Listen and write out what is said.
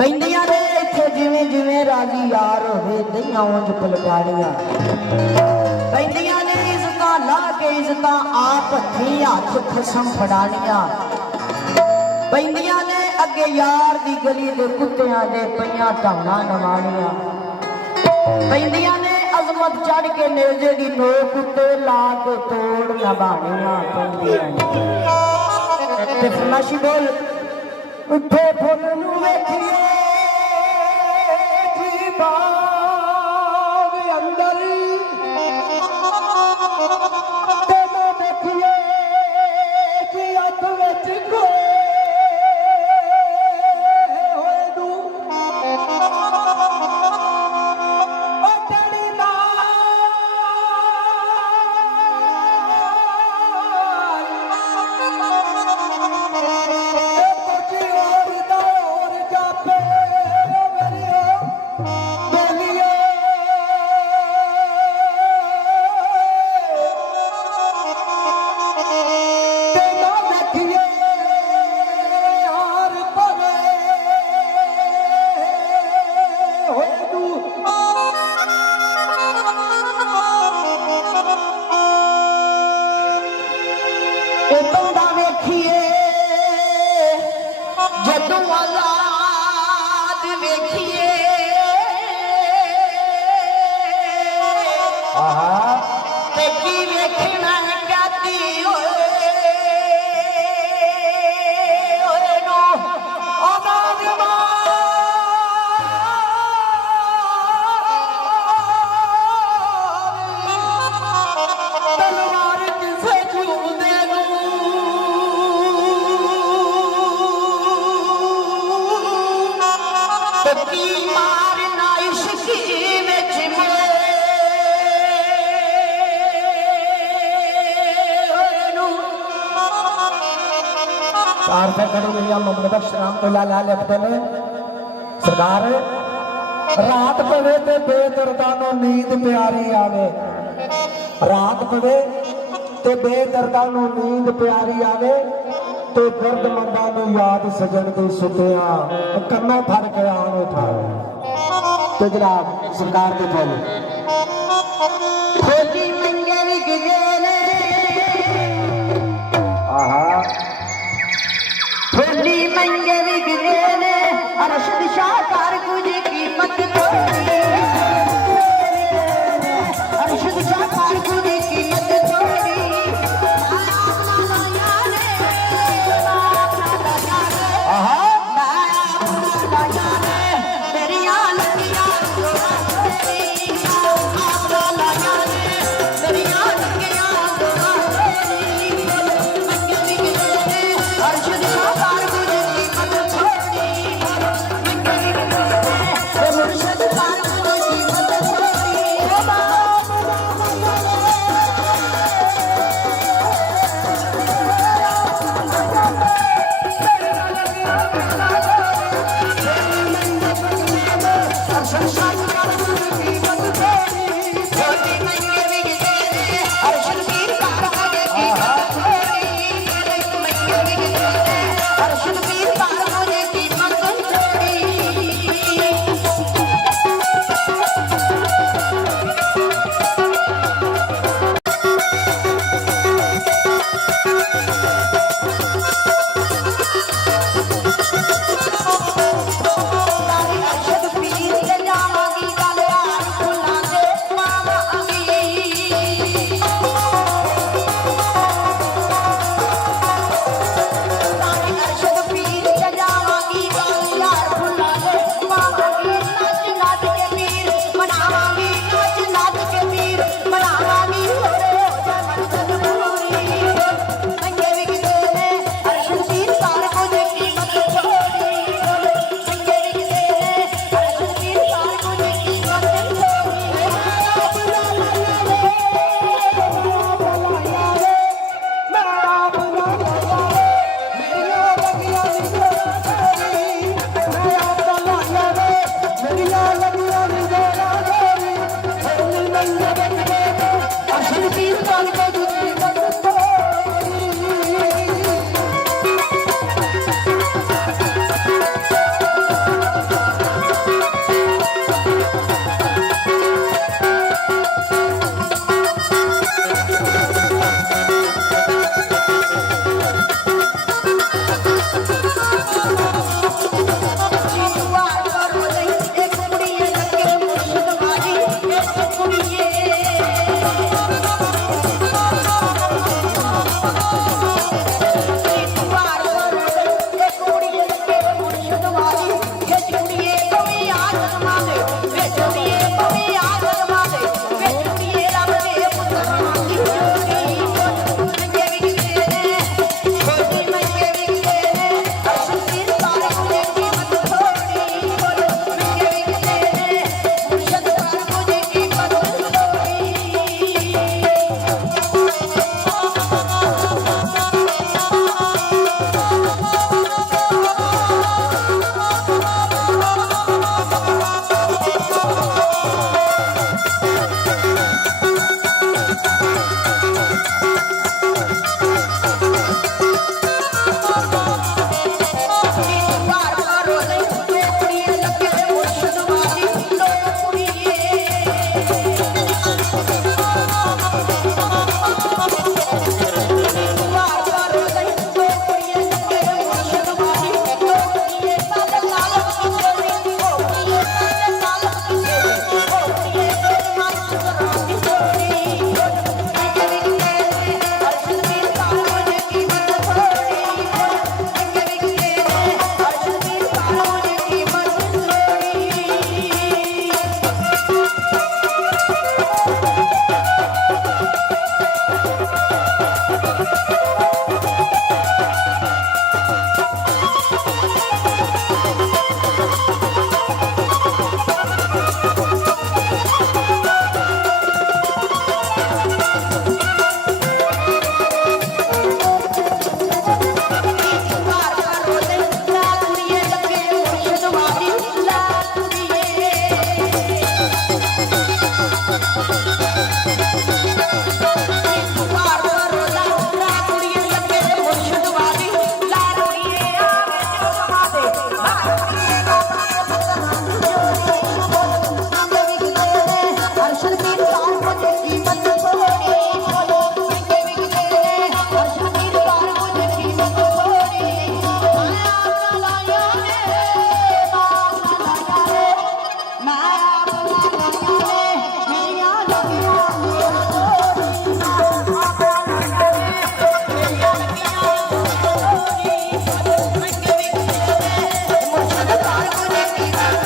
ਪੈਂਦੀਆਂ ਨੇ ਇੱਥੇ ਜਿਵੇਂ ਜਿਵੇਂ ਰਾਜੀ ਯਾਰ ਹੋਵੇ ਦਈਆਂ ਉਂਝ ਪਲਟਾੜੀਆਂ ਪੈਂਦੀਆਂ ਨੇ ਇੱਜ਼ਤਾਂ ਲਾ ਕੇ ਇੱਜ਼ਤਾਂ ਆਪ ਹੱਥੀਂ ਹੱਥ ਖਸਮ ਫੜਾਣੀਆਂ ਪੈਂਦੀਆਂ ਨੇ ਅੱਗੇ ਯਾਰ ਦੀ ਗਲੀ ਦੇ ਕੁੱਤਿਆਂ ਦੇ ਪਈਆਂ ਢਾਣਾ ਨਵਾਣੀਆਂ ਪੈਂਦੀਆਂ ਨੇ ਅਜ਼ਮਤ ਚੜ ਕੇ ਨੇਜੇ ਦੀ ਨੋਕ ਉੱਤੇ ਲਾ ਕੇ ਤੋੜ ਨਭਾਣੀਆਂ ਪੈਂਦੀਆਂ ਨੇ ਤੇ ਫਰਮਾਇਸ਼ੀ ਬੋਲ ਉੱਠੇ ਫੁੱਲ ਨੂੰ ਵੇਖੀਏ ਜੀ ਬਾਗ ਅੰਦਰ ਤੇ ਨਾ ਦੇਖੀਏ ਜੀ ਅੱਖ ਵਿੱਚ ਕੋਈ मोहम्मद बख्श रहमतुल्लाह लिखते ने सरकार रात पवे ते बेदर्दा नूं नींद प्यारी आवे रात पवे ते बेदर्दा नूं नींद प्यारी आवे ते दर्दमंदा नूं याद सजन दे सुतिया कन्ना फड़ के आन उठावे ते जनाब सरकार दे बोल खोली मंगे भी गिजे ने आहा खोली मंगे भी गिरे ने अरशद शाहकार कुछ कीमत तोड़ी अरशद शाहकार कुछ कीमत तोड़ी Shut Thank you.